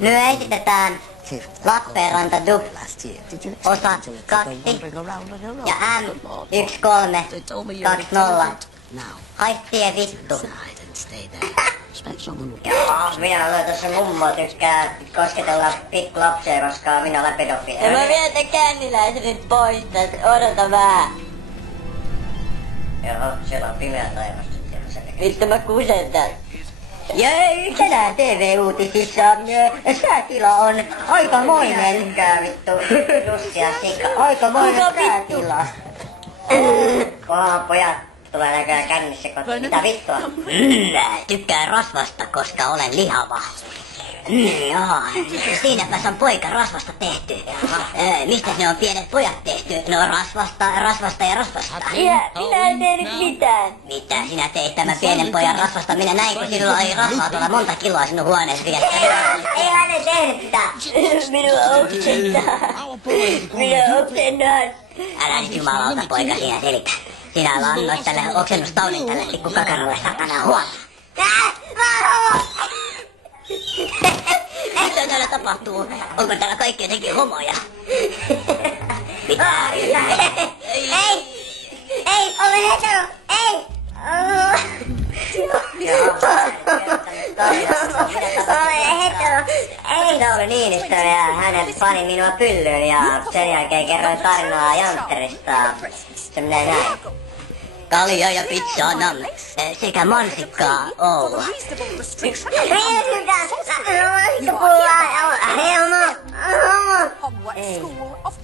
Nyt esitetään Lappeenranta Dub osa 2 ja M1320. Haistie vittu. Joo, minä olen tässä mummo tykkää kosketella pikkulapsia, koska minä olen pedofiili. Ja mä vien te känniläisen nyt pois tästä, odota vähän. Joo, siellä on pimeä taivasta. Vittu mä kusen tän. Ja tänään TV-uutisissa säätila on aikamoinen. Mikä vittu russia sika. Aikamoinen säätila. Kohan pojat tulee näköjään kännissä kotiin. Mitä vittua? Tykkään rasvasta, koska olen lihava. Joo, siinäpäs on poika rasvasta tehty. Mistä ne on pienet pojat tehty? No rasvasta ja rasvasta. Minä en tehnyt mitään. Mitä sinä teit tämän pienen pojan rasvasta? Minä näin, kun sinulla oli rasvaa tuolla monta kiloa sinun huoneessa vielä. Ei hän tehnyt sitä. Minua oksennan. Älä nyt jumalauta poika sinä selitä. Sinä lannoit tälle oksennustaudin tälle pikkukakaralle satana huono. Mitä täällä tapahtuu? Onko täällä kaikki jotenkin homoja? Mitä? Ei, olen hetero! Ei! Olen hetero! Ei! Sauli Niinistö ja hänet pani minua pyllyyn ja sen jälkeen kerroin tarinaa Jantterista. Se menee näin. Kaljaa ja pizzaa nam, sekä mansikkaa Oulu.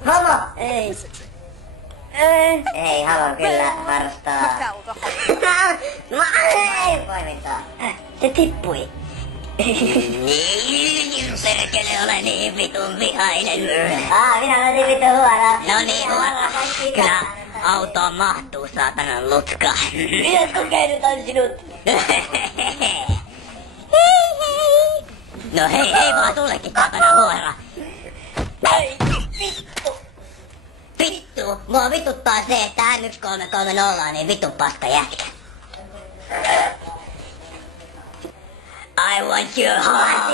Homo! Ei. Ei halua kyllä harrastaa. Voi mitään. Se tippui. Perkele, ole niin vitun vihainen. Minä olen niin vitun huono. No niin huono. Kyllä autoon mahtuu saatanan lutka. Minä kokeilutan sinut. No hei vaan sullekin saatana huora. Vittu, mua vituttaa se, että M1330 on niin vitun paska jätkä. I want your heart,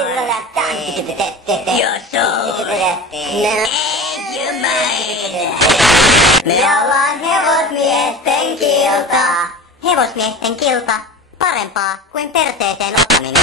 your soul, and your mind. Minä ollaan hevosmiesten kilta. Hevosmiesten kilta, parempaa kuin perseeseen ottaminen.